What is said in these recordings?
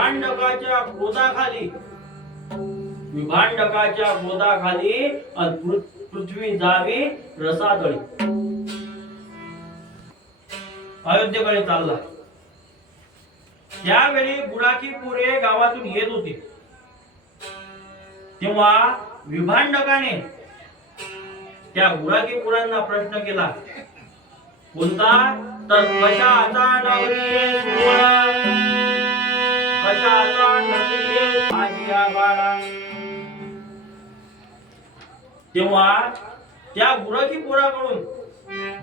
विभांडकाच्या क्रोधाखाली विभांडकाच्या क्रोधाखाली पृथ्वी जावी रसातळी अयोध्येकडे चालला. त्यावेळी बुराकीपूर हे गावातून येत होते. तेव्हा विभांडकाने त्या बुराकीपुरांना प्रश्न केला. कोणता? तर कशाचा नवरी सोहळा, कशाचा नवरी आजिया बाळा. तेव्हा त्या बुराकीपुराकडून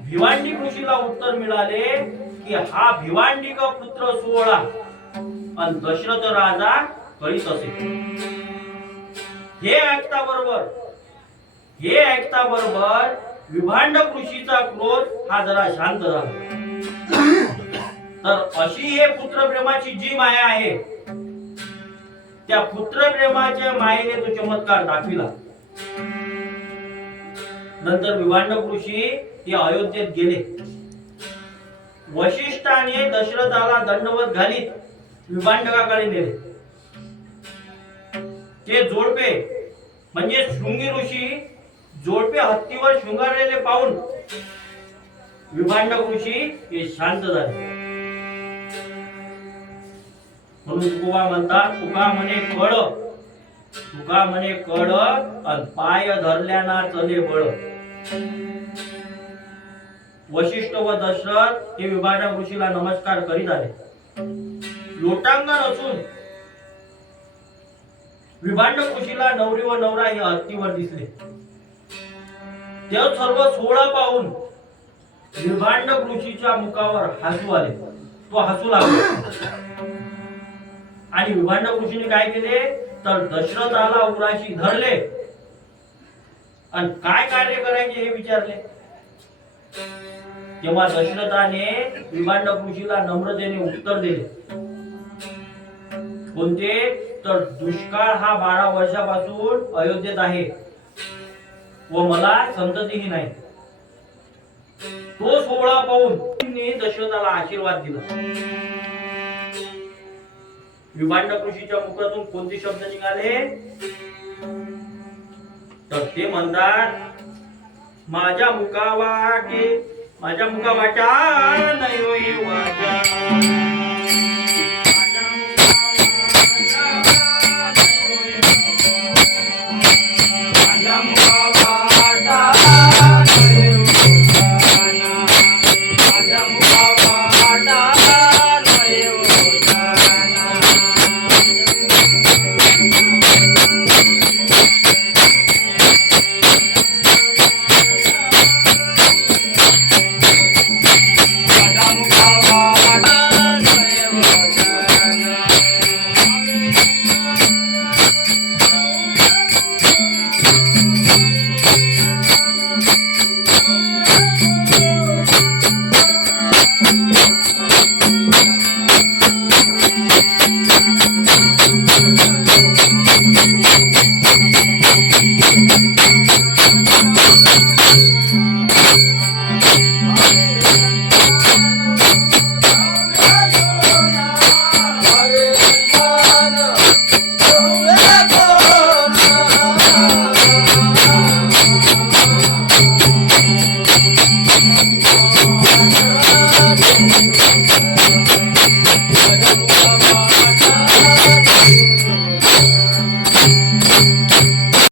भिवांडी ऋषीला उत्तर मिळाले की हा भिवांडिक पुत्र सोहळा आणि दशरथ राजा करीत असे. हे ऐकता बरोबर विभांडक ऋषीचा क्रोध हा जरा शांत झाला. तर अशी हे पुत्रप्रेमाची जी माया आहे, त्या पुत्रप्रेमाच्या मायेने तो चमत्कार दाखविला. नंतर विभांडक ऋषी ते अयोध्येत गेले. वशिष्ठाने दशरथाला दंडवत घालीत विभांडकाकडे नेले. ते जोडपे म्हणजे शृंगी ऋषी जोडपे हत्तीवर शृंगारलेले पाहून विभांडक ऋषी हे शांत झाले. म्हणून तुकोबा म्हणतात, तुका म्हणे कळ आणि पाय धरल्याना चले बळ. वशिष्ठ व दशरथ हे विभांडक ऋषीला नमस्कार करीत आले. लोटांगण असून विभांडक ऋषीला नवरी व नवरा हे हत्तीवर दिसले. ते सर्व सोहळा पाहून विभांडक ऋषीच्या मुखावर हसू आले. तो हसू लागला. आणि विभांडक ऋषीने काय केले तर दशरथाला उराशी धरले आणि काय कार्य करायचे हे विचारले. तेव्हा दशरथाने विभांडक ऋषीला नम्रतेने उत्तर दिले. कोणते? तर दुष्काळ हा 12 वर्षापासून अयोध्येत आहे व मला संततीही नाही. तो सोहळा पाहून दशरथाला आशीर्वाद दिला. विभांडक ऋषीच्या मुखातून कोणते शब्द निघाले तर ते म्हणतात, माझ्या मुखावाटे नाही होई वाचा.